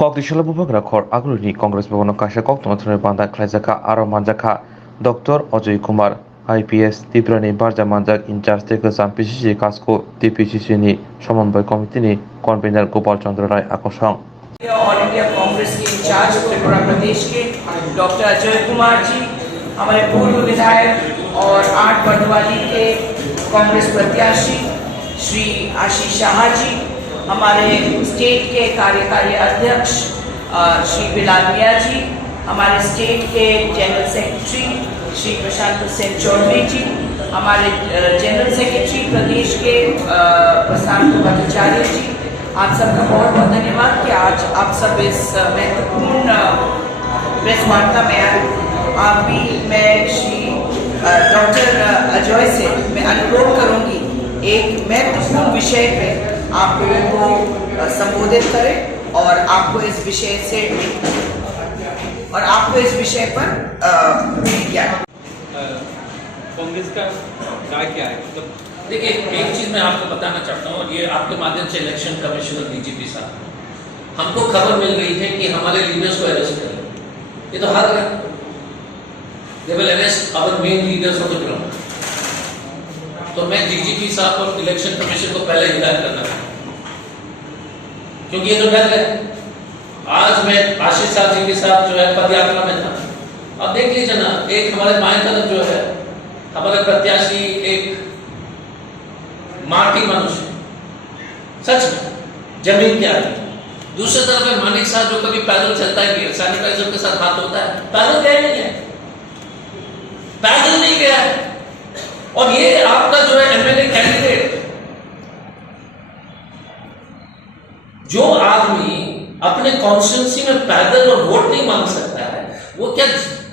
Kogdishula Bubakra Khor Agruni Congress Bhavana Kasha Koktomathre Banda Klajaka Aro Manjaka Dr. Ajay Kumar IPS Tiprani Barja Manjak in charge Tekasam PCC Kasko TPCC ni Samanbay Committee ni Convener Gopal Chandra Rai Akosang all India Congress के in charge Tripura प्रदेश के doctor Ajay Kumar ji, हमारे पूर्व विधायक और 8 बंधवाली के कांग्रेस प्रत्याशी श्री आशीष शाह जी, हमारे state के कार्यकारी अध्यक्ष श्री बिलाल मिया जी, हमारे स्टेट के जनरल सेक्रेटरी श्री प्रशांत सेन चौधरी जी, हमारे जनरल सेक्रेटरी प्रदेश के प्रशांत भट्टाचार्य जी, आप सबका बहुत बहुत धन्यवाद कि आज आप सब इस महत्वपूर्ण प्रेस वार्ता में आए। आप भी मैं श्री डॉक्टर अजय से मैं अनुरोध करूंगी एक महत्वपूर्ण विषय पे आप लोगों को संबोधित करें और आपको इस विषय पर ज्ञान। कांग्रेस का राय क्या है? मतलब देखिए, एक चीज मैं आपको बताना चाहता हूँ, और ये आपके माध्यम से इलेक्शन कमिश्नर डीजीपी साहब, हमको खबर मिल रही है कि हमारे लीडर्स को अरेस्ट करें। ये तो हर they will arrest our main leaders of the ground. तो मैं डीजीपी साहब और इलेक्शन कमीशन को पहले हिदायत करना चाहता हूँ, क्योंकि ये तो डर है। आज मैं आशीष शाह जी के साथ जो है पदयात्रा में था, अब देख लीजिए ना, एक हमारे बाएं तरफ जो है हमारे प्रत्याशी एक माटी मनुष्य, सच में जमीन क्या है। दूसरी तरफ है मानिक साहब जो कभी पैदल चलता है, सैनिटाइजर के साथ हाथ होता है, पैदल गया नहीं है, पैदल नहीं गया है। और ये आपका जो है एमएलए कैंडिडेट, जो आदमी अपने कॉन्स्टिट्यूंसी में पैदल और वोट नहीं मांग सकता है, वो क्या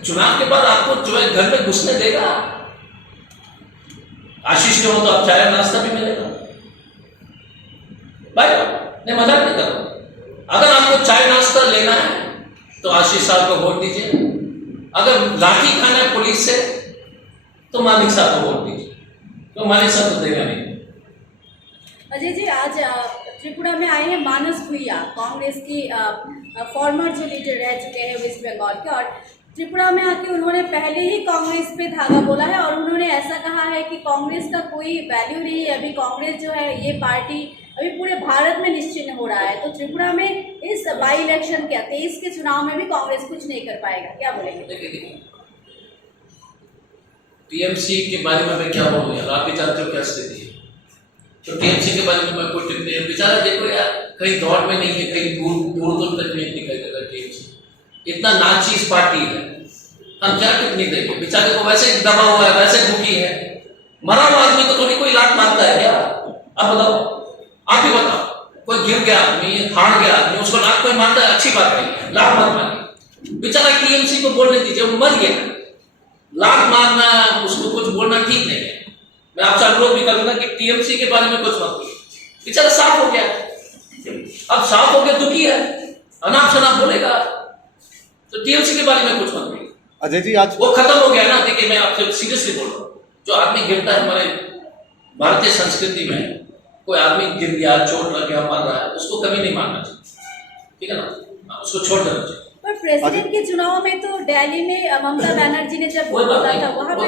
चुनाव के बाद आपको जो है घर में घुसने देगा? आशीष के हो तो आप चाय नाश्ता भी मिलेगा भाई, नहीं मजाक नहीं करो। अगर आपको चाय नाश्ता लेना है तो आशीष साहब को वोट दीजिए, अगर लाठी खाना है पुलिस से तो मानिक साहब को वोट दीजिए, तो मानिक साहब तो देगा नहीं। अजय जी, आज त्रिपुरा में आए हैं मानस भुइया, कांग्रेस की फॉर्मर जो लीडर रह चुके हैं वेस्ट बंगाल के, और त्रिपुरा में आके उन्होंने पहले ही कांग्रेस पे धागा बोला है और उन्होंने ऐसा कहा है कि कांग्रेस का कोई वैल्यू नहीं है। अभी कांग्रेस जो है ये पार्टी अभी पूरे भारत में निश्चिह्न हो रहा है, तो त्रिपुरा में इस बाई इलेक्शन क्या 23 के चुनाव में भी कांग्रेस कुछ नहीं कर पाएगा, क्या बोलेंगे? टीएमसी के बारे में मैं क्या बोलूँ यार, आप भी जानते हो क्या स्थिति है। तो टीएमसी के बारे में मैं कोई टिप्पणी, बेचारा देखो यार, कहीं दौड़ में नहीं है, कहीं दूर तक नहीं दिखाई देता। टीएमसी इतना नाचीज पार्टी है, हम क्या टिप्पणी देंगे? बेचारे को वैसे दबा हुआ है, वैसे दुखी है, मरा हुआ आदमी को थोड़ी कोई लात मारता है क्या? आप बताओ, आप ही बताओ, कोई गिर गया आदमी, हार गया आदमी, उसको लात कोई मारता है? अच्छी बात नहीं, लात मत मारिए। बेचारा टीएमसी को बोलने दीजिए, वो मर गया, लात मारना उसको कुछ बोलना ठीक नहीं है। मैं आपसे अनुरोध भी करूंगा कि टीएमसी के बारे में कुछ मत बोलिए, बेचारा साफ हो गया, अब साफ हो गया, दुखी है, अनाप शनाप बोलेगा, तो टीएमसी के बारे में कुछ मत बोलिए। अजय जी, आज वो खत्म हो गया ना। देखिए, मैं आपसे सीरियसली बोल रहा हूँ, जो आदमी गिरता है, हमारे भारतीय संस्कृति में कोई आदमी गिर गया, चोट लग गया, मर रहा है, उसको कभी नहीं मारना चाहिए, ठीक है ना, उसको छोड़ देना चाहिए। पर प्रेसिडेंट के चुनाव में तो दिल्ली में ममता बनर्जी ने जब बोला था वहां पे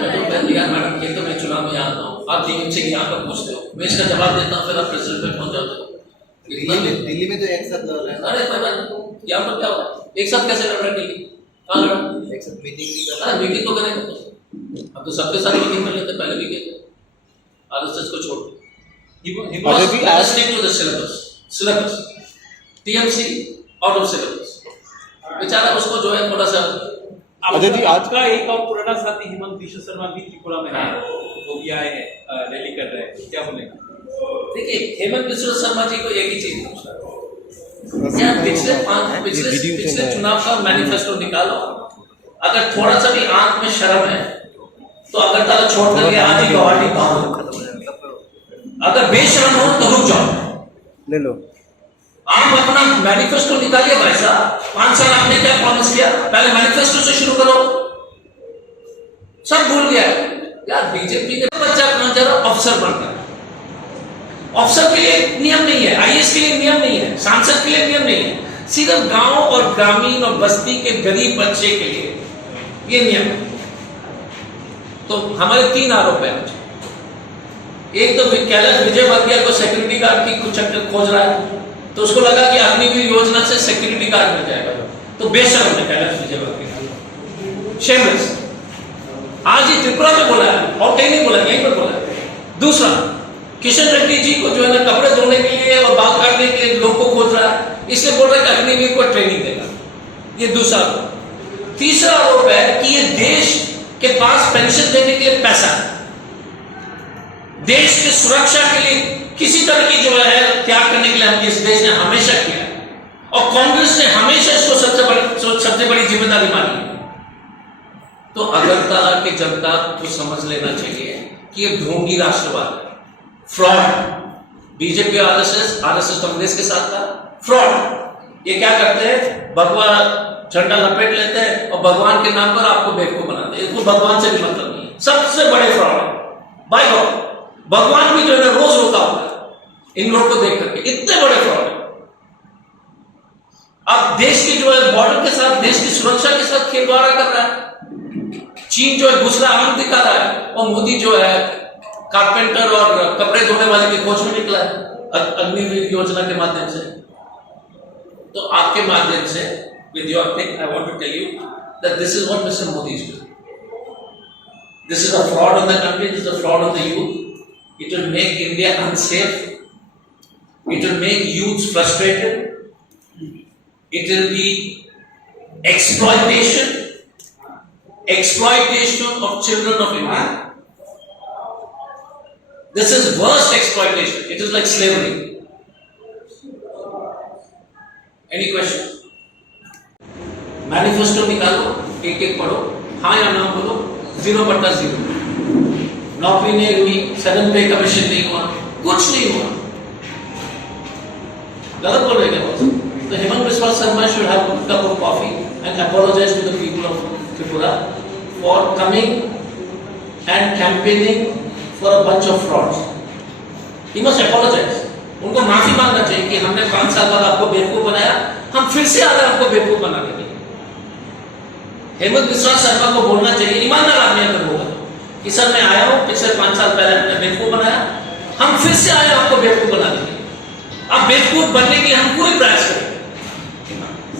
मैडम, ये तो मैं चुनाव में आता हूँ, आप टीएमसी की यहाँ पर पूछते हो, मैं इसका जवाब देता हूँ, फिर आप प्रेसिडेंट पे पहुंच जाते हो। दिल्ली में तो एक साथ लड़ रहे हैं। अरे कोई बात नहीं, यहाँ पर क्या होगा, एक साथ कैसे लड़ रहे हैं? दिल्ली कहाँ लड़ा? एक साथ मीटिंग, अरे मीटिंग तो करेंगे, अब तो सबके साथ मीटिंग कर लेते, पहले भी गए, आरएसएस को छोड़। Syllabus TMC out of syllabus, बेचारा उसको जो है थोड़ा सा। अजय जी, आज का एक और पुराना साथी हेमंत बिश्व शर्मा भी त्रिपुरा में है, वो भी आए हैं, रैली कर रहे हैं, क्या बोलेंगे? देखिए, हेमंत बिश्व शर्मा जी को एक ही चीज पूछना है, पिछले चुनाव का मैनिफेस्टो निकालो, अगर थोड़ा सा भी आंख में शर्म है तो अगरतला छोड़ करके आज ही गुवाहाटी पहुंचो, अगर बेशर्म हो तो रुक जाओ, ले लो। आप अपना मैनिफेस्टो निकालिए भाई साहब, 5 साल आपने क्या प्रॉमिस किया, पहले मैनिफेस्टो से शुरू करो। सब भूल गया यार, बीजेपी ने बच्चा जरा अफसर बनकर, अफसर के लिए नियम नहीं है, आईएएस के लिए नियम नहीं है, सांसद के लिए नियम नहीं है, सिर्फ गांव और ग्रामीण और बस्ती के गरीब बच्चे के लिए ये नियम है। तो हमारे 3 आरोप है आज। एक तो कैलाश विजयवर्गीय को सिक्योरिटी गार्ड की कुछ खोज रहा है, तो उसको लगा कि अग्निवीर योजना से सिक्योरिटी गार्ड मिल जाएगा, तो बेशर्म है कैलाश विजयवर्गीय, शेमलेस। आज ये त्रिपुरा में बोला है और कहीं नहीं बोला, यहीं पर बोला है। दूसरा, किशन रेड्डी जी को जो है ना कपड़े धोने के लिए और बाल काटने के लिए लोग को खोज रहा है, इसलिए बोल रहा है कि अग्निवीर को ट्रेनिंग देगा। ये दूसरा आरोप। तीसरा आरोप है कि ये देश के पास पेंशन देने के लिए पैसा है, देश की सुरक्षा के लिए किसी तरह की जो है त्याग करने के लिए हम इस देश ने हमेशा किया है, और कांग्रेस ने हमेशा इसको सबसे बड़ी जिम्मेदारी मानी है। तो अगरतला के जनता को समझ लेना चाहिए कि ये ढोंगी राष्ट्रवाद है, फ्रॉड। बीजेपी आरएसएस कांग्रेस के साथ था, फ्रॉड। ये क्या करते हैं, भगवा झंडा लपेट लेते हैं और भगवान के नाम पर आपको बेवकूफ बनाते हैं। इसको भगवान से भी मतलब नहीं है, सबसे बड़े फ्रॉड है बाय गॉड। भगवान भी जो है रोज रोता हुआ है इन लोगों को देख करके, इतने बड़े फ्रॉड है। अब देश के जो है बॉर्डर के साथ, देश की सुरक्षा के साथ खिलवाड़ कर रहा है। चीन जो है दूसरा आंख दिखा रहा है, और मोदी जो है कारपेंटर और कपड़े धोने वाले की खोज में निकला है अग्निवीर योजना के माध्यम से। तो आपके माध्यम से with your thing, I want to tell you that this is what Mr. Modi is doing. This is a fraud on the country, this is a fraud on the youth. It will make India unsafe. It will make youths frustrated. It will be exploitation of children of India. This is worst exploitation. It is like slavery. Any questions? Manifesto निकालो, एक एक पढ़ो, हाँ या ना बोलो, 0/0। नौकरी नहीं हुई, 7 पे कमीशन नहीं हुआ, कुछ नहीं हुआ। गलत बोल रहे क्या बॉस? तो Hemant Biswa Sharma should have a cup of coffee and apologize to the people of Tripura for coming and campaigning for a bunch of frauds. He must apologize. उनको माफी मांगना चाहिए कि हमने 5 साल बाद आपको बेवकूफ बनाया, हम फिर से आ रहे हैं आपको बेवकूफ बनाने के लिए। हेमंत बिस्वा शर्मा को बोलना चाहिए, ईमानदार आदमी अगर होगा, कि सर मैं आया हूं, पिछले 5 साल पहले हमने बेवकूफ बनाया, हम फिर से आए आपको बेवकूफ बनाने के लिए। अब बेवकूफ बनने के लिए हम पूरे प्रयास करेंगे।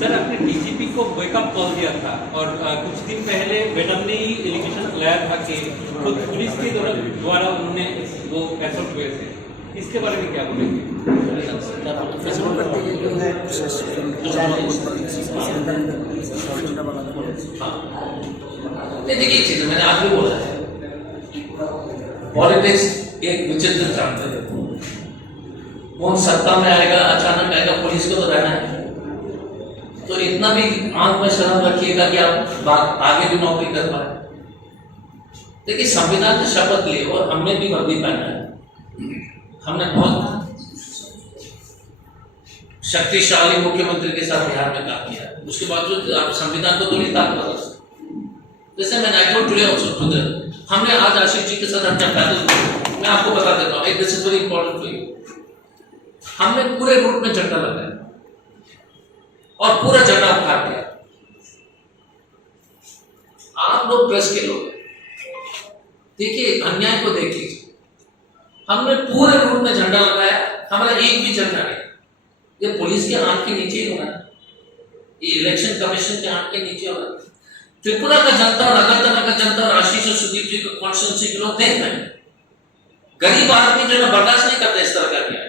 सर, आपने डीजीपी को वेकअप कॉल दिया था, और कुछ दिन पहले मैडम ने ही एलिगेशन लगाया था कि खुद पुलिस के द्वारा उन्होंने वो असॉल्ट हुए थे। इसके बारे में क्या बोलेंगे? देखिए चीज मैंने आज भी बोला है, पॉलिटिक्स एक विचित्र जानते हैं। कौन सत्ता में आएगा, अचानक आएगा, पुलिस को तो रहना है। तो इतना भी आंख में शर्म रखिएगा कि आप आगे भी नौकरी कर पाए। देखिए संविधान की शपथ ली और हमने भी वर्दी पहना है, हमने बहुत शक्तिशाली मुख्यमंत्री के साथ बिहार में काम किया, उसके बावजूद आप संविधान को तो नहीं ताकत। जैसे मैंने I told today also to the, हमने आज आशीष जी के साथ अपना पैदल, मैं आपको बता देता हूँ, this is very important for you. हमने पूरे रूट में झंडा लगाया और पूरा झंडा उठा दिया। आप लोग प्रेस के लोग देखिए, अन्याय को देख लीजिए। हमने पूरे रूट में झंडा लगाया, हमारा एक भी झंडा नहीं। ये पुलिस के आंख के नीचे ही होना, ये इलेक्शन कमीशन के आंख के नीचे होना। त्रिपुरा का जनता और अगरतला का जनता और आशीष और सुदीप जी को कॉन्स्टिट्यूंसी के लोग देख रहे हैं। गरीब आदमी जो है बर्दाश्त नहीं करते इस तरह का न्याय।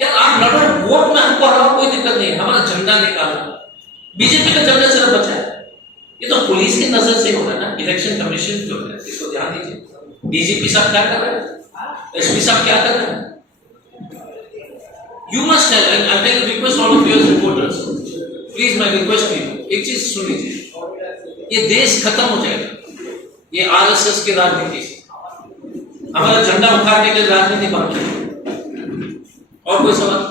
यार आप लड़ो, वोट में हमको हराओ, कोई दिक्कत नहीं, हमारा झंडा निकालो। बीजेपी का झंडा सिर्फ बचा है, ये तो पुलिस की नजर से हो रहा है ना। इलेक्शन कमीशन जो है इसको ध्यान दीजिए। डीजीपी साहब क्या कर रहे हैं, एसपी साहब क्या कर रहे हैं? You must tell, and I will request all of you as reporters, please my request to you, एक चीज सुन लीजिए, ये देश खत्म हो जाएगा ये आरएसएस की राजनीति से। हमारा झंडा उखाड़ने के लिए राजनीति बाकी है। और कोई सवाल?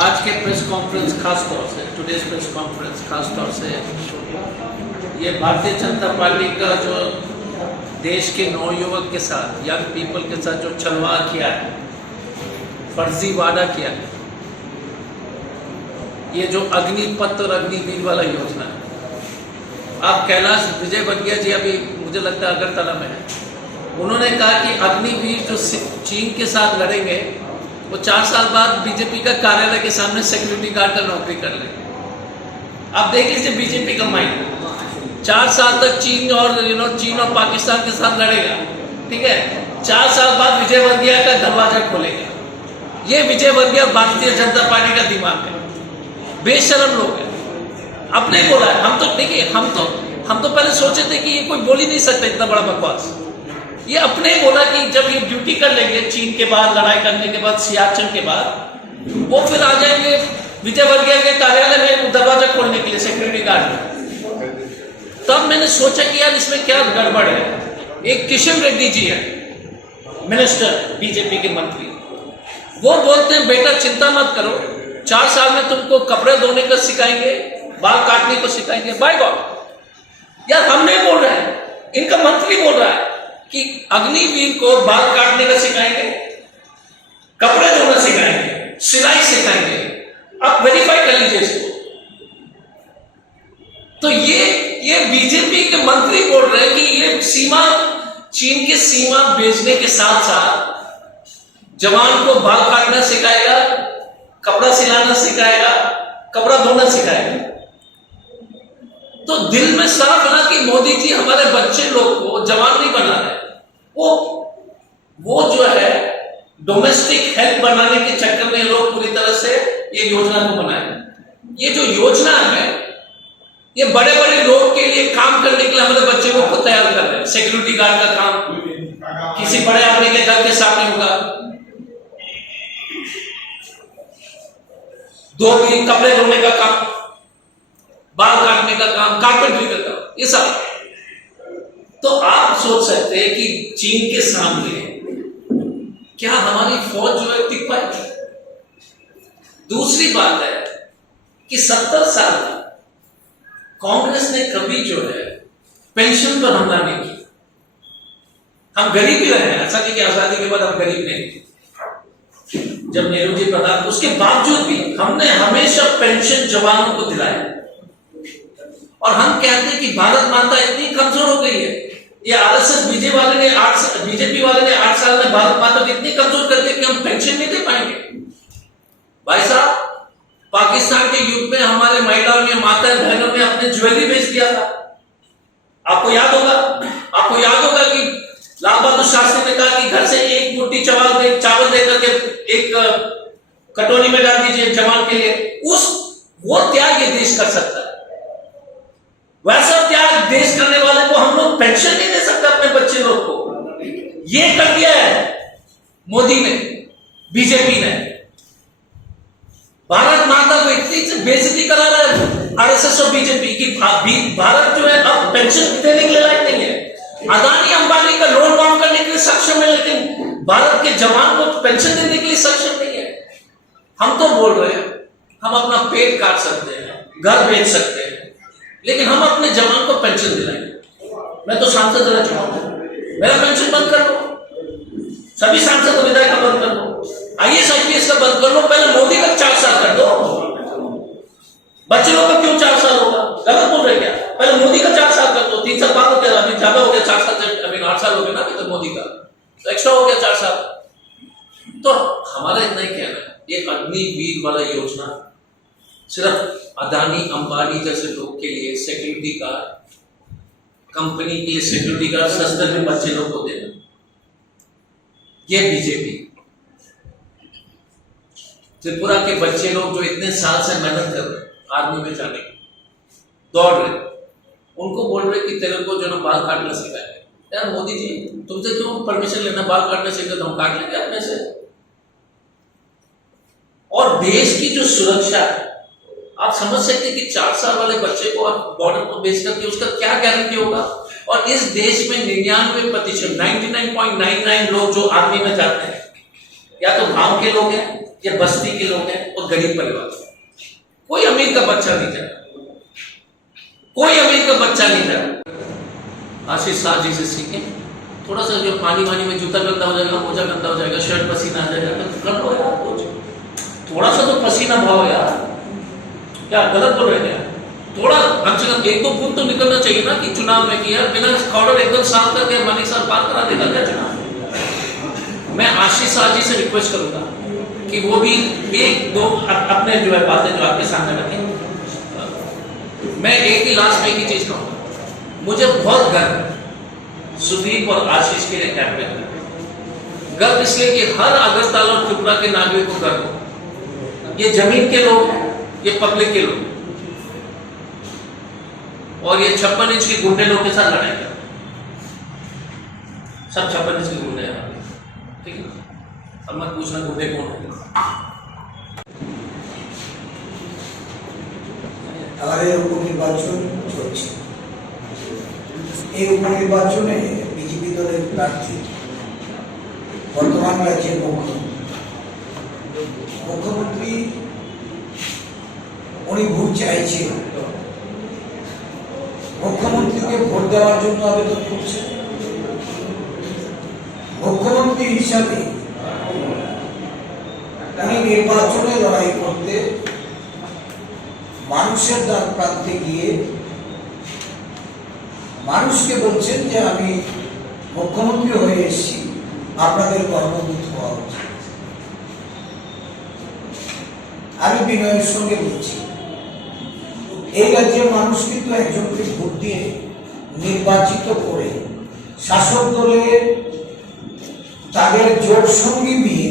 आज के प्रेस कॉन्फ्रेंस खास तौर से, टुडेज प्रेस कॉन्फ्रेंस खास तौर से, ये भारतीय जनता पार्टी का जो देश के नवयुवक के साथ, यंग पीपल के साथ जो छलवा किया है, फर्जी वादा किया है। ये जो अग्निपथ और अग्निवीर वाला योजना है, आप कैलाश विजयवर्गीय जी अभी मुझे लगता है अगरतला में है, उन्होंने कहा कि अग्निवीर जो चीन के साथ लड़ेंगे वो 4 साल बाद बीजेपी का कार्यालय के सामने सिक्योरिटी गार्ड का नौकरी कर लेंगे। आप देख लीजिए बीजेपी का माइंड, 4 साल तक चीन और पाकिस्तान के साथ लड़ेगा, ठीक है, 4 साल बाद विजयवर्गीय का दरवाजा खोलेगा। ये विजयवर्गीय भारतीय जनता पार्टी का दिमाग है, बेशरम लोग हैं। अपने बोला है, हम तो देखिए, हम तो पहले सोचे थे कि ये कोई बोल ही नहीं सकता इतना बड़ा बकवास। ये अपने बोला कि जब ये ड्यूटी कर लेंगे चीन के बाद, लड़ाई करने के बाद, सियाचिन के बाद, वो फिर आ जाएंगे विजयवर्गीय के कार्यालय में दरवाजा खोलने के लिए सिक्योरिटी गार्ड में। तब मैंने सोचा कि यार इसमें क्या गड़बड़ है। एक किशन रेड्डी जी है, मिनिस्टर, बीजेपी के मंत्री, वो बोलते हैं बेटा चिंता मत करो, 4 साल में तुमको कपड़े धोने का सिखाएंगे, बाल काटने को सिखाएंगे। बाय गॉड, यार हम नहीं बोल रहे हैं, इनका मंत्री बोल रहा है कि अग्निवीर को बाल काटने का सिखाएंगे, कपड़े धोना सिखाएंगे, सिलाई सिखाएंगे। आप वेरीफाई कर लीजिए इसको। तो ये बीजेपी के मंत्री बोल रहे हैं कि ये सीमा, चीन की सीमा बेचने के साथ साथ जवान को बाल काटना सिखाएगा, कपड़ा सिलाना सिखाएगा, कपड़ा धोना सिखाएगा। तो दिल में साफ है ना कि मोदी जी हमारे बच्चे लोग को जवान नहीं बना रहे, वो जो है डोमेस्टिक हेल्प बनाने के चक्कर में लोग पूरी तरह से ये योजना को बनाए। ये जो योजना है ये बड़े बड़े लोग के लिए काम करने के लिए हमारे बच्चे लोग को तैयार कर रहे हैं। सिक्योरिटी गार्ड का काम किसी बड़े आदमी के घर के सामने होगा, कपड़े धोने का काम, बाल काटने का काम, कारपेंटरी का काम, ये सब। तो आप सोच सकते हैं कि चीन के सामने क्या हमारी फौज जो है टिक पाएगी। दूसरी बात है कि 70 साल कांग्रेस ने कभी जो है पेंशन पर हमला नहीं किया। हम गरीब ही रहे हैं, ऐसा नहीं कि आजादी के बाद हम गरीब नहीं। जब नेहरू जी प्रधान, उसके बावजूद भी हमने हमेशा पेंशन जवानों को दिलाया। और हम कहते हैं कि भारत माता इतनी कमजोर हो गई है, ये आरएसएस बीजेपी वाले ने 8 साल में भारत माता को इतनी कमजोर कर दी कि हम पेंशन नहीं दे पाएंगे। भाई साहब, पाकिस्तान के युद्ध में हमारे महिलाओं ने, माता बहनों ने अपने ज्वेलरी बेच दिया था। आपको याद होगा कि लाल बहादुर शास्त्री ने कहा कि घर से एक मुट्ठी चावल दे करके एक कटोरी में डाल दीजिए जवान के लिए। वो त्याग ये देश कर सकता है। वैसा त्याग देश करने वाले को हम लोग पेंशन नहीं दे सकते अपने बच्चे लोग को। ये कर दिया है मोदी ने, बीजेपी ने। भारत माता को इतनी बेइज्जती करा रहा है आरएसएस और बीजेपी की भारत जो है अब पेंशन देने के लिए लायक नहीं है। अदानी अंबानी का लोन माफ करने के लिए सक्षम है, लेकिन भारत के जवान को पेंशन देने के लिए सक्षम नहीं है। हम तो बोल रहे हैं हम अपना पेट काट सकते हैं, घर बेच सकते हैं, लेकिन हम अपने जवान को पेंशन दिलाएंगे। मैं तो सांसद रह चुका हूं, मेरा पेंशन बंद कर दो, सभी सांसद और विधायक का बंद कर दो, आईएएस IPS का बंद कर लो। पहले मोदी का 4 साल कर दो। बच्चे लोग का क्यों 4 साल होगा? गलत बोल रहे क्या? पहले मोदी का 4 साल कर दो, 3 साल बाद हो गया, अभी ज्यादा हो गया 4 साल, अभी 8 साल हो गया ना अभी तो मोदी का, तो एक्स्ट्रा हो गया 4 साल। तो हमारा इतना ही कहना है, ये अग्निवीर वाला योजना सिर्फ अदानी अंबानी जैसे लोग के लिए सिक्योरिटी गार्ड, कंपनी के लिए सिक्योरिटी गार्ड सस्ते में बच्चे लोग को देना, ये बीजेपी। त्रिपुरा के बच्चे लोग जो इतने साल से मेहनत कर रहे हैं आर्मी में जाने की, दौड़ रहे, उनको बोल रहे कि तेरे को जो ना बाल काटना सिखाए। यार मोदी जी, तुमसे क्यों परमिशन लेना? बाल काटने सीखे तो हम काट लेंगे अपने से। और देश की जो सुरक्षा है, आप समझ सकते हैं कि 4 साल वाले बच्चे को आप बॉर्डर पर भेज करके उसका क्या गारंटी होगा। और इस देश में 99% 99.99 लोग जो आर्मी में जाते हैं या तो गांव के लोग हैं या बस्ती के लोग हैं और गरीब परिवार। कोई अमीर का बच्चा नहीं जाता, कोई अमीर का बच्चा नहीं जाता। आशीष शाह जी से सीखें, थोड़ा सा जो पानी वानी में जूता गंदा हो जाएगा, मोजा गंदा हो जाएगा, शर्ट पसीना आ जाएगा, तो कर लो यार कुछ, थोड़ा सा तो पसीना भाव यार, क्या गलत बोल रहे हैं? थोड़ा कम से कम 1-2 बूंद तो निकलना चाहिए ना कि चुनाव में कि यार बिना ऑर्डर एकदम साफ करके मनी साहब पार करा देगा क्या चुनाव? मैं आशीष शाह जी से रिक्वेस्ट करूंगा कि वो भी 1-2 अपने जो है बातें जो आपके सामने रखें। मैं एक ही लास्ट में एक ही चीज कहूंगा, मुझे बहुत गर्व सुदीप और आशीष के लिए कैंपेन में गर्व इसलिए कि हर अगरतला और त्रिपुरा के नागरिक को गर्व हो, ये जमीन के लोग हैं, ये पब्लिक के लोग, और ये 56 इंच के गुंडे लोग के साथ लड़ाई कर, सब 56 इंच के गुंडे हैं, ठीक है? अब मत पूछना गुंडे कौन है। আমাদের উপনির্বাচন চলছে। এই উপনির্বাচনে বিজেপি দলের প্রার্থী বর্তমান রাজ্যের মুখ্যমন্ত্রী উনি ভোট চাইছেন, মুখ্যমন্ত্রীকে ভোট দেওয়ার জন্য আবেদন করছেন। মুখ্যমন্ত্রী হিসাবে উনি নির্বাচনে লড়াই করতে মানুষের দ্বার প্রান্তে গিয়ে মানুষকে বলছেন যে আমি মুখ্যমন্ত্রী হয়ে এসেছি, আপনাদের কর্মদূত হওয়া উচিত। আমি বিনয়ের সঙ্গে বলছি, এই রাজ্যের মানুষ কিন্তু একজনকে ভোট দিয়ে নির্বাচিত করে শাসক দলের তাদের জোট সঙ্গী নিয়ে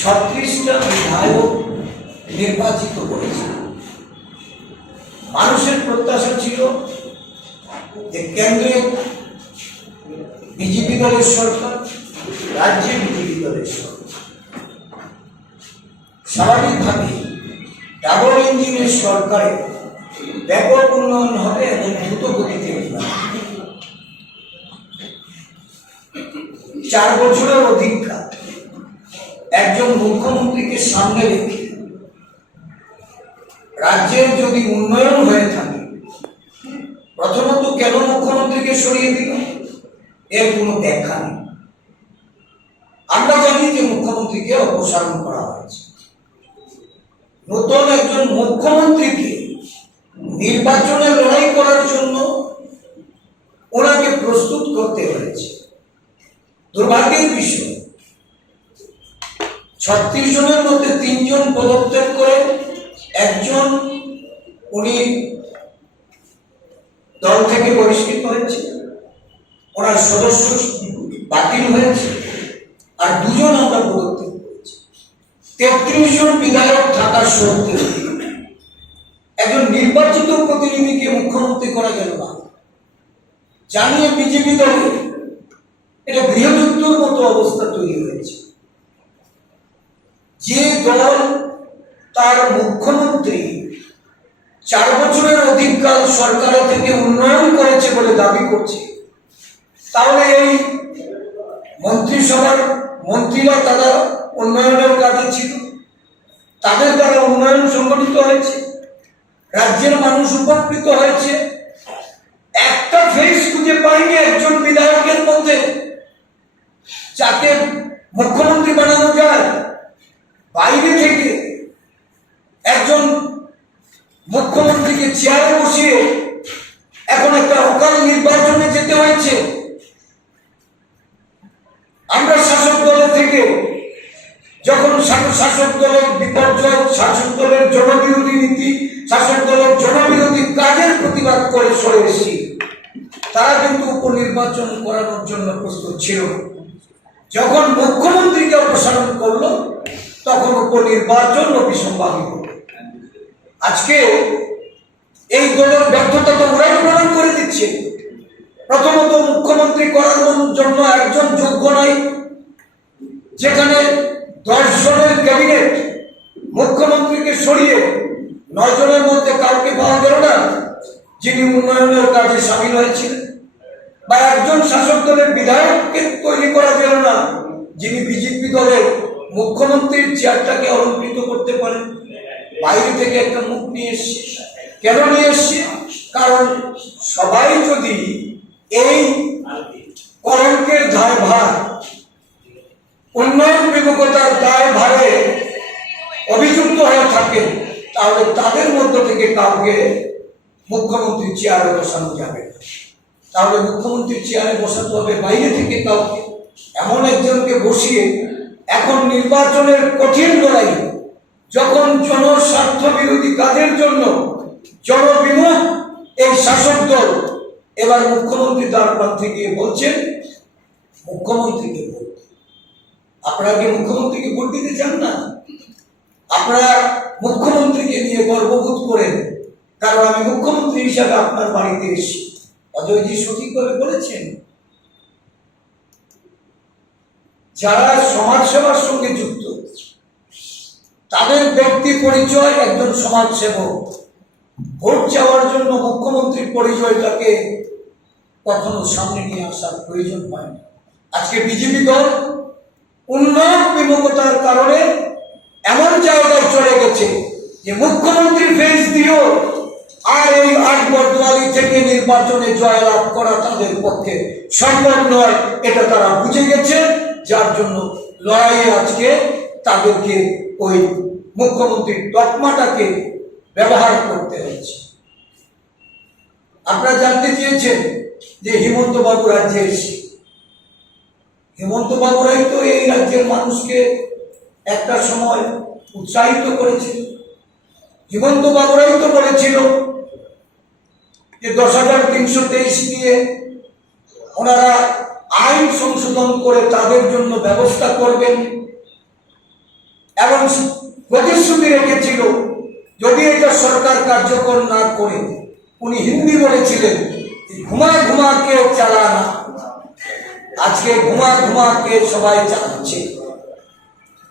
36টা বিধায়ক নির্বাচিত করেছে। মানুষের প্রত্যাশা ছিল যে কেন্দ্রে বিজেপি দলের সরকার, রাজ্যে বিজেপি দলের সরকার, স্বাভাবিকভাবে ডাবল ইঞ্জিনের সরকারে ব্যাপক উন্নয়ন হবে এবং দ্রুত গতিতে হবে। 4 বছরের অধিকার একজন মুখ্যমন্ত্রীকে সামনে রেখে রাজ্যের যদি উন্নয়ন হয়ে থাকে, প্রথমত কেন মুখ্যমন্ত্রীকে সরিয়ে দিল এর কোনো ব্যাখ্যা নেই। আমরা জানি যে মুখ্যমন্ত্রীকে অপসারণ করা হয়েছে, নতুন একজন মুখ্যমন্ত্রীকে নির্বাচনে লড়াই করার জন্য ওনাকে প্রস্তুত করতে হয়েছে। দুর্ভাগ্যের বিষয় 36 জনের মধ্যে 3 জন পদত্যাগ করে একজন উনি দল থেকে বহিষ্কৃত হয়েছে, ওনার সদস্য বাতিল হয়েছে, আর 2 জন আমরা পদত্যাগ করেছি। 33 জন বিধায়ক থাকা সত্ত্বেও একজন নির্বাচিত প্রতিনিধিকে মুখ্যমন্ত্রী করা গেল না, জানিয়ে বিজেপি দলে এটা গৃহযুদ্ধের মতো অবস্থা তৈরি হয়েছে। যে দল তার মুখ্যমন্ত্রী 4 বছরের অধিককাল সরকারের থেকে উন্নয়ন করেছে বলে দাবি করছে, তাহলে এই মন্ত্রিসভার মন্ত্রীরা তারা উন্নয়নের কাজে ছিল, তাদের দ্বারা উন্নয়ন সংগঠিত হয়েছে, রাজ্যের মানুষ উপকৃত হয়েছে। একটা ফেস খুঁজে পাইনি একজন বিধায়কের মধ্যে যাকে মুখ্যমন্ত্রী বানানো যায়। বাইরে থেকে একজন মুখ্যমন্ত্রীকে চেয়ারে বসিয়ে এখন একটা অকাল নির্বাচনে যেতে হয়েছে। আমরা শাসক দলের থেকে যখন শাসক দলের বিপর্যয়, শাসক দলের জনবিরোধী নীতি, শাসক দলের জনবিরোধী কাজের প্রতিবাদ করে সরে এসেছি, তারা কিন্তু উপনির্বাচন করানোর জন্য প্রস্তুত ছিল। যখন মুখ্যমন্ত্রীকে অপসারণ করলো তখন উপনির্বাচন অভিসম্ভাবী হল। আজকে এই দলের ব্যর্থতা তো ওরাই প্রমাণ করে দিচ্ছে। প্রথমত মুখ্যমন্ত্রী করার জন্য একজন যোগ্য নাই, যেখানে 10 জনের ক্যাবিনেট মুখ্যমন্ত্রীকে সরিয়ে 9 জনের মধ্যে কাউকে পাওয়া গেল না যিনি উন্নয়নের কাজে সামিল হয়েছিলেন, বা একজন শাসক দলের বিধায়ককে তৈরি করা গেল না যিনি বিজেপি দলের মুখ্যমন্ত্রীর চেয়ারটাকে অলঙ্কৃত করতে পারেন। বাইরে থেকে একটা মুখ নিয়ে এসছে। কেন নিয়ে এসছে? কারণ সবাই যদি এই কলঙ্কের দায়ভার, উন্নয়ন বিমুখতার দায়ভারে অভিযুক্ত হয়ে থাকেন, তাহলে তাদের মধ্য থেকে কাউকে মুখ্যমন্ত্রীর চেয়ারে বসানো যাবে না। তাহলে মুখ্যমন্ত্রীর চেয়ারে বসাতে হবে বাইরে থেকে কাউকে, এমন একজনকে বসিয়ে এখন নির্বাচনের কঠিন লড়াই, যখন জনস্বার্থ বিরোধী কাজের জন্য জনবিমুখ এই শাসক দল, এবার মুখ্যমন্ত্রী তার প্রার্থী গিয়ে বলছেন মুখ্যমন্ত্রীকে ভোট দিন। আপনারা কি মুখ্যমন্ত্রীকে ভোট দিতে চান না? আপনারা মুখ্যমন্ত্রীকে নিয়ে গর্ববোধ করেন, কারণ আমি মুখ্যমন্ত্রী হিসাবে আপনার বাড়িতে এসেছি। অজয়জি সঠিকভাবে বলেছেন, যারা সমাজসেবার সঙ্গে যুক্ত তাদের ব্যক্তি পরিচয় একজন সমাজসেবক, ভোট চাওয়ার জন্য মুখ্যমন্ত্রীর পরিচয়টাকে কখনো সামনে নিয়ে আসার প্রয়োজন হয় না। আজকে বিজেপি দল উন্নয়ন বিমুখতার কারণে এমন জায়গায় চলে গেছে যে মুখ্যমন্ত্রী ফেস দিয়েও আর এই ৮ বর্দোয়ালি থেকে নির্বাচনে জয়লাভ করা তাদের পক্ষে সম্ভব নয়, এটা তারা বুঝে গেছে। যার জন্য লড়াইয়ে আজকে তাদেরকে ওই মুখ্যমন্ত্রীর তকমাটাকে ব্যবহার করতে হচ্ছে। আপনারা জানতে চেয়েছেন যে হিমন্ত বাবু রাজ্যে এসে, হিমন্ত বাবুরাই তো এই রাজ্যের মানুষকে একটা সময় উৎসাহিত করেছিল। হিমন্ত বাবুরাই তো বলেছিল যে ১০,৩২৩ নিয়ে ওনারা আইন সংশোধন করে তাদের জন্য ব্যবস্থা করবেন, এবং প্রতিশ্রুতি রেখেছিল যদি এটা সরকার কার্যকর না করে, উনি হিন্দি বলেছিলেন ঘুমা ঘুমা কে চালানা। আজকে ঘুমা ঘুমা কে সবাই চালাচ্ছে।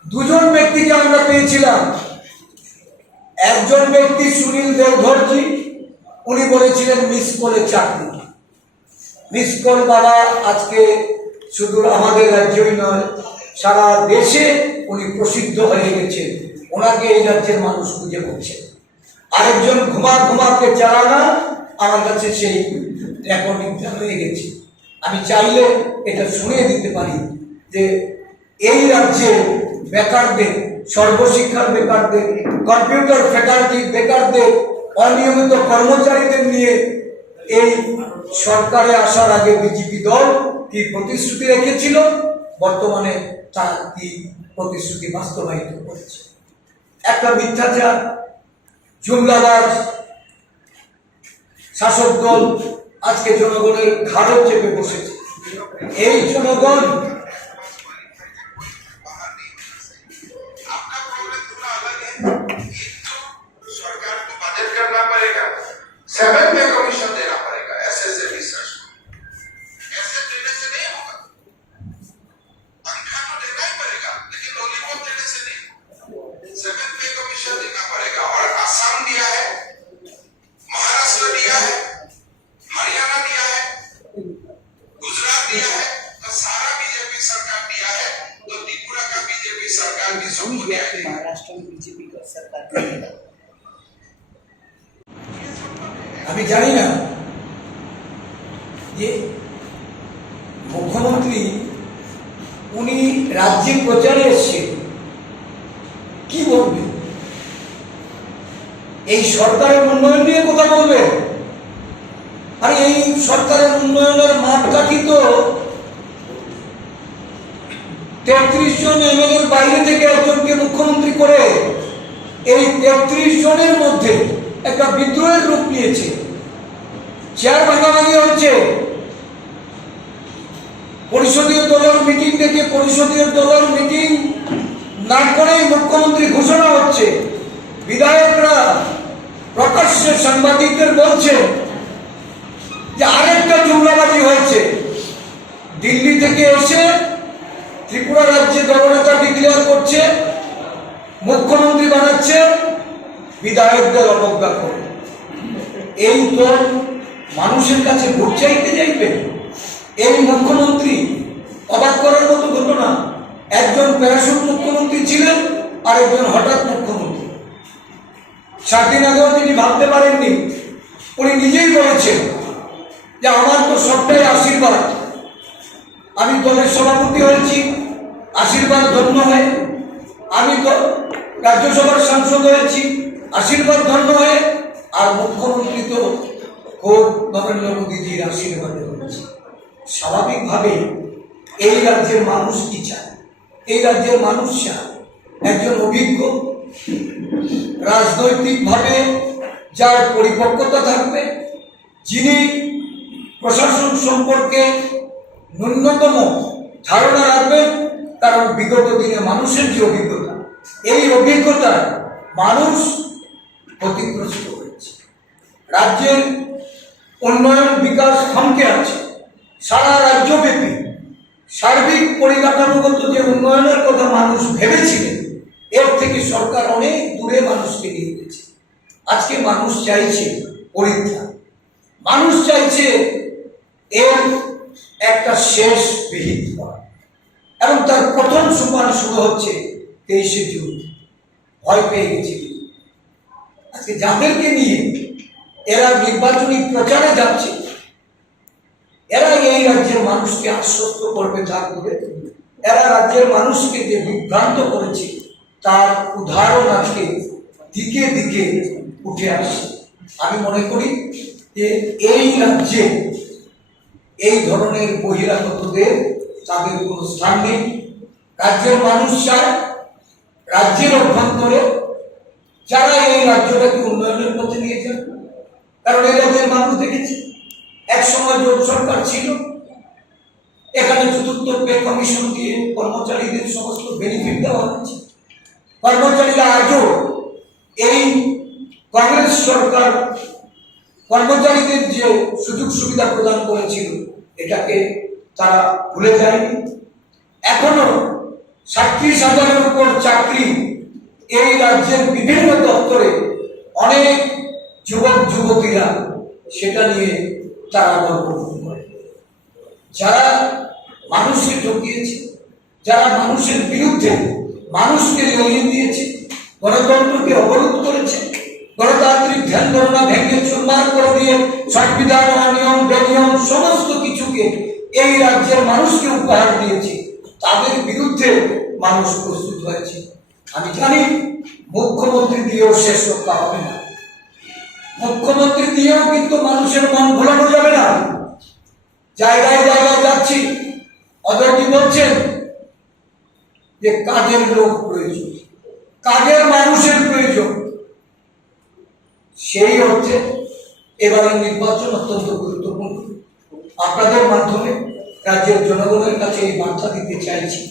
দুজন ব্যক্তিকে আমরা পেয়েছিলাম, একজন ব্যক্তি সুনীল দেওধরজি, উনি বলেছিলেন মিস কলে চাকরি। মিস কল বাবা আজকে শুধু আমাদের রাজ্যই নয়, সারা দেশে উনি প্রসিদ্ধ হয়ে গেছেন, ওনাকে এই রাজ্যের মানুষ খুঁজে করছে। আরেকজন ঘুমা ঘুমাকে চালানা, আমার কাছে সেই রেকর্ডিংটা হয়ে গেছে। আমি চাইলে এটা শুনিয়ে দিতে পারি যে এই রাজ্যে বেকারদের, সর্বশিক্ষার বেকারদের, কম্পিউটার ফ্যাকাল্টি বেকারদের, অনিয়মিত কর্মচারীদের নিয়ে এই সরকারে আসার আগে বিজেপি দল কি প্রতিশ্রুতি রেখেছিল, বর্তমানে তার কি প্রতিশ্রুতি বাস্তবায়িত করেছে। একটা মিথ্যাচার, জুমলাবাজ শাসক দল আজকে জনগণের ঘাড়ে চেপে বসেছে। এই জনগণ सेवन पे कमीशन देना पड़ेगा ऐसे रिसर्च को, ऐसे देने से नहीं होगा। पंखा तो देना ही पड़ेगा, लेकिन लॉलीपॉप देने से नहीं। 7 पे कमीशन देना पड़ेगा। और असम दिया है, महाराष्ट्र दिया है, हरियाणा दिया है, गुजरात दिया है, तो सारा बीजेपी सरकार दिया है, तो त्रिपुरा का बीजेपी सरकार भी सबको दिया है। महाराष्ट्र में बीजेपी का सरकार আমি জানি না যে মুখ্যমন্ত্রী উনি রাজ্যে প্রচারে এসছে কি বলবেন, এই সরকারের উন্নয়ন নিয়ে কথা বলবেন। আর এই সরকারের উন্নয়নের মাপকাঠি তো ৩৩ জন এমএলএর বাইরে থেকে একজনকে মুখ্যমন্ত্রী করে এই ৩৩ জনের মধ্যে একটা বিদ্রোহের রূপ নিয়েছে। চেয়ার ভাঙাভাঙি হচ্ছে, পরিষদীয় দলের মিটিং থেকে পরিষদীয় দলের মিটিং না করেই মুখ্যমন্ত্রী ঘোষণা হচ্ছে। বিধায়করা প্রকাশ্যে সাংবাদিকদের বলছে যে আরেকটা জুমলাবাজি হয়েছে, দিল্লি থেকে এসে ত্রিপুরা রাজ্যে দলনেতা ডিক্লেয়ার করছে, মুখ্যমন্ত্রী বানাচ্ছে, বিধায়কদের অবজ্ঞা করে। এই দল মানুষের কাছে ভোট চাইতে যাইবে? এই মুখ্যমন্ত্রী অবাক করার মতো ঘটনা, একজন প্যারাশুট মুখ্যমন্ত্রী ছিলেন, আরেকজন হঠাৎ মুখ্যমন্ত্রী। 7 দিন আগেও তিনি ভাবতে পারেননি, উনি নিজেই বলেছেন যে আমার তো সবটাই আশীর্বাদ, আমি দলের সভাপতি হয়েছি আশীর্বাদ ধন্য হয়ে, আমি তো রাজ্যসভার সাংসদ হয়েছি আশীর্বাদ ধন্য হয়ে, আর মুখ্যমন্ত্রী তো খোদ নরেন্দ্র মোদীজির আশীর্বাদে হয়েছে। স্বাভাবিকভাবে এই রাজ্যের মানুষ কি চায়? এই রাজ্যের মানুষ চায় একজন অভিজ্ঞ, রাজনৈতিকভাবে যার পরিপক্কতা থাকবে, যিনি প্রশাসন সম্পর্কে ন্যূনতম ধারণা রাখবেন। কারণ বিগত দিনে মানুষের যে অভিজ্ঞতা, এই অভিজ্ঞতায় মানুষ ক্ষতিগ্রস্ত হয়েছে। রাজ্যের উন্নয়ন বিকাশ থমকে আছে। সারা রাজ্যব্যাপী সার্বিক পরিকাঠামোগত যে উন্নয়নের কথা মানুষ ভেবেছিলেন, এর থেকে সরকার অনেক দূরে মানুষকে নিয়ে গেছে। আজকে মানুষ চাইছে পরীক্ষা, মানুষ চাইছে এর একটা শেষ বিহিত করা, এবং তার প্রথম সোপান শুরু হচ্ছে 23শে জুন। ভয় পেয়ে গেছে। আজকে যাদেরকে নিয়ে এরা নির্বাচনী প্রচারে যাচ্ছে, এরা এই রাজ্যের মানুষকে আশ্বস্ত করবে, থাকবে। এরা রাজ্যের মানুষকে যে বিভ্রান্ত করেছে তার উদাহরণ আজকে দিকে দিকে উঠে আসছে। আমি মনে করি যে এই রাজ্যে এই ধরনের বহিরাগতদের তাদের কোনো স্থান নেই। রাজ্যের মানুষ চায় রাজ্যের অভ্যন্তরে যারা এই রাজ্যটাকে উন্নয়নের পথে নিয়ে যান। কারণ এই রাজ্যের মানুষ দেখেছে এক সময় জোট সরকার ছিল, এখানে চতুর্থ পে কমিশন দিয়ে কর্মচারীদের সমস্ত বেনিফিট দেওয়া হয়েছে। কর্মচারীরা আজও এই কংগ্রেস সরকার কর্মচারীদের যে সুযোগ সুবিধা প্রদান করেছিল এটাকে তারা ভুলে যায়নি। এখনো 37,000-এর উপর চাকরি এই রাজ্যের বিভিন্ন দপ্তরে অনেক যুবক যুবতীরা সেটা নিয়ে তারা গর্ব করে। যারা মানুষকে ঠকিয়েছে, যারা মানুষের বিরুদ্ধে মানুষকে লড়িয়ে দিয়েছে, গণতন্ত্রকে অবরোধ করেছে, গণতান্ত্রিক ধ্যান ধারণা ভেঙে চুরমার করে দিয়ে সংবিধান, অনিয়ম বেনিয়ম সমস্ত কিছুকে এই রাজ্যের মানুষকে উপহার দিয়েছে, তাদের বিরুদ্ধে মানুষ প্রস্তুত হয়েছে। আমি জানি মুখ্যমন্ত্রী দিয়েও শেষ রক্ষা হবে না, মুখ্যমন্ত্রী দিয়েও কিন্তু মানুষের মন ভোলানো যাবে না। জায়গায় জায়গায় যাচ্ছি, অদরটি বলছেন যে কাজের লোক প্রয়োজন, কাজের মানুষের প্রয়োজন। সেই অর্থে এবারের নির্বাচন অত্যন্ত গুরুত্বপূর্ণ। আপনাদের মাধ্যমে রাজ্যের জনগণের কাছে এই বার্তা দিতে চাইছি,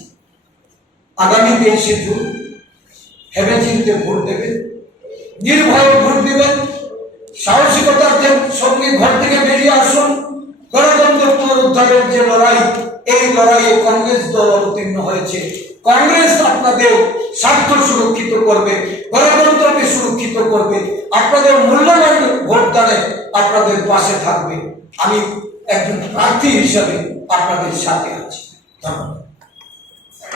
আগামী 23শে জুন ভেবে চিন্তে ভোট দেবেন, নির্ভয়ে ভোট দেবেন, সাহসিকতার সঙ্গে ঘর থেকে বেরিয়ে আসুন। গণতন্ত্র পুনরুদ্ধারের যে লড়াই, এই লড়াইয়ে কংগ্রেস দল অবতীর্ণ হয়েছে। কংগ্রেস আপনাদের স্বার্থ সুরক্ষিত করবে, গণতন্ত্রকে সুরক্ষিত করবে, আপনাদের মূল্যবান ভোটদানে আপনাদের পাশে থাকবে। আমি একজন প্রার্থী হিসাবে আপনাদের সাথে আছি। ধন্যবাদ।